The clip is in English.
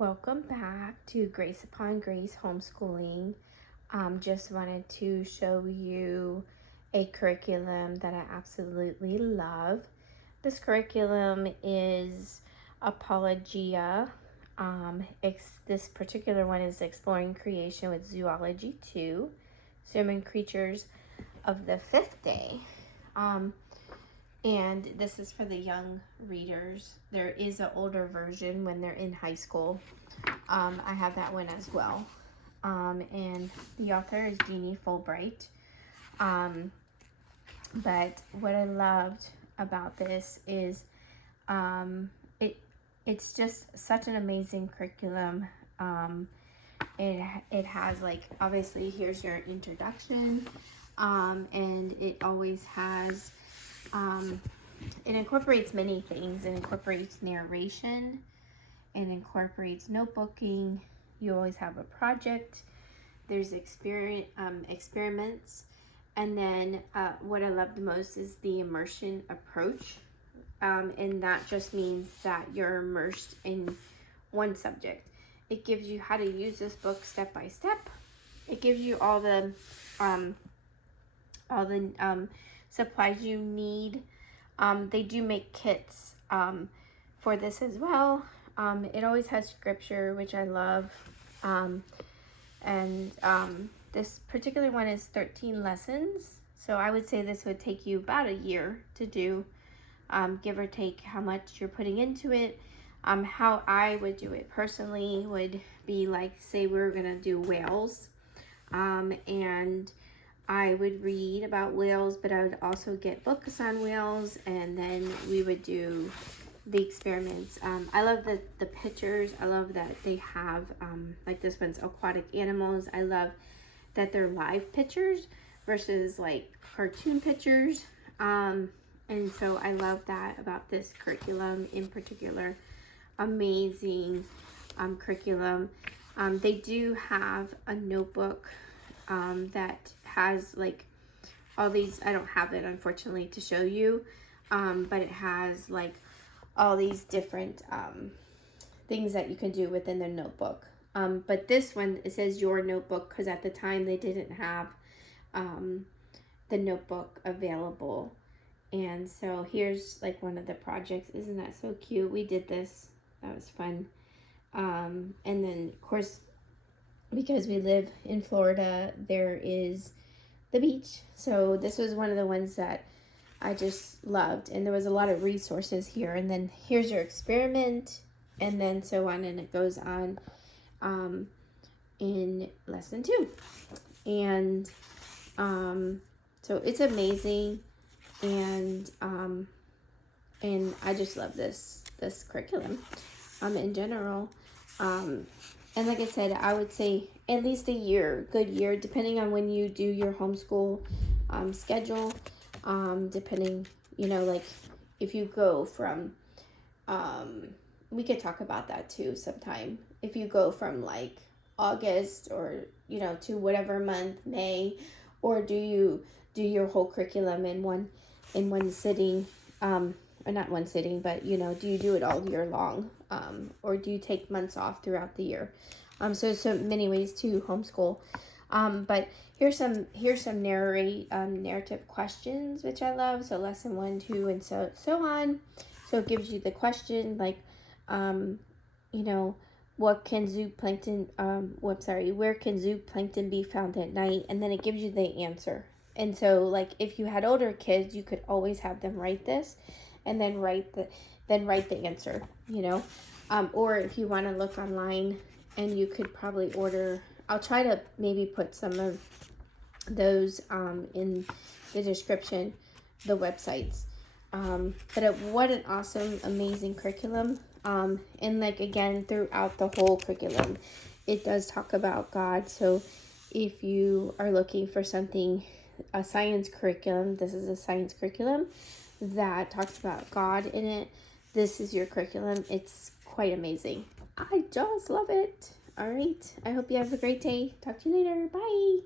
Welcome back to Grace Upon Grace Homeschooling. Just wanted to show you a curriculum that I absolutely love. This curriculum is Apologia. This particular one is Exploring Creation with Zoology 2, Human Creatures of the Fifth Day. And this is for the young readers. There is an older version when they're in high school. I have that one as well. And the author is Jeannie Fulbright. But what I loved about this is it's just such an amazing curriculum. It has, like, obviously here's your introduction, and it always has it incorporates many things. It incorporates narration, it incorporates notebooking. You always have a project. There's experiments, and then what I love the most is the immersion approach, and that just means that you're immersed in one subject. It gives you how to use this book step by step. It gives you all the supplies you need. They do make kits for this as well. It always has scripture, which I love. This particular one is 13 lessons. So I would say this would take you about a year to do, give or take how much you're putting into it. How I would do it personally would be like, say we were gonna do whales, and I would read about whales, but I would also get books on whales, and then we would do the experiments. I love the pictures. I love that they have, like this one's aquatic animals. I love that they're live pictures versus like cartoon pictures. And so I love that about this curriculum in particular. Amazing curriculum. They do have a notebook that has like all these. I don't have it unfortunately to show you, but it has like all these different things that you can do within the notebook. But this one, it says your notebook because at the time they didn't have the notebook available. And so here's like one of the projects. Isn't that so cute? We did this. That was fun. And then of course, because we live in Florida, there is the beach. So this was one of the ones that I just loved. And there was a lot of resources here. And then here's your experiment, and then so on. And it goes on in lesson 2. And so it's amazing. And I just love this curriculum in general. And like I said, I would say at least a year, good year, depending on when you do your homeschool schedule. Depending, like if you go from, we could talk about that too sometime. If you go from like August or, to whatever month, May, or do you do your whole curriculum in one sitting, or not one sitting, but do you do it all year long, or do you take months off throughout the year? So many ways to homeschool. But here's some narrative questions, which I love. So lesson 1, 2, and so on. So it gives you the question like, what can zooplankton? Where can zooplankton be found at night? And then it gives you the answer. And so, like, if you had older kids, you could always have them write this, and then write the answer. Or if you want to look online, and you could probably order. I'll try to maybe put some of those in the description, the websites. But what an awesome, amazing curriculum. And like, again, throughout the whole curriculum, it does talk about God. So if you are looking for something, a science curriculum, this is a science curriculum that talks about God in it. This is your curriculum. It's quite amazing. I just love it. All right. I hope you have a great day. Talk to you later. Bye.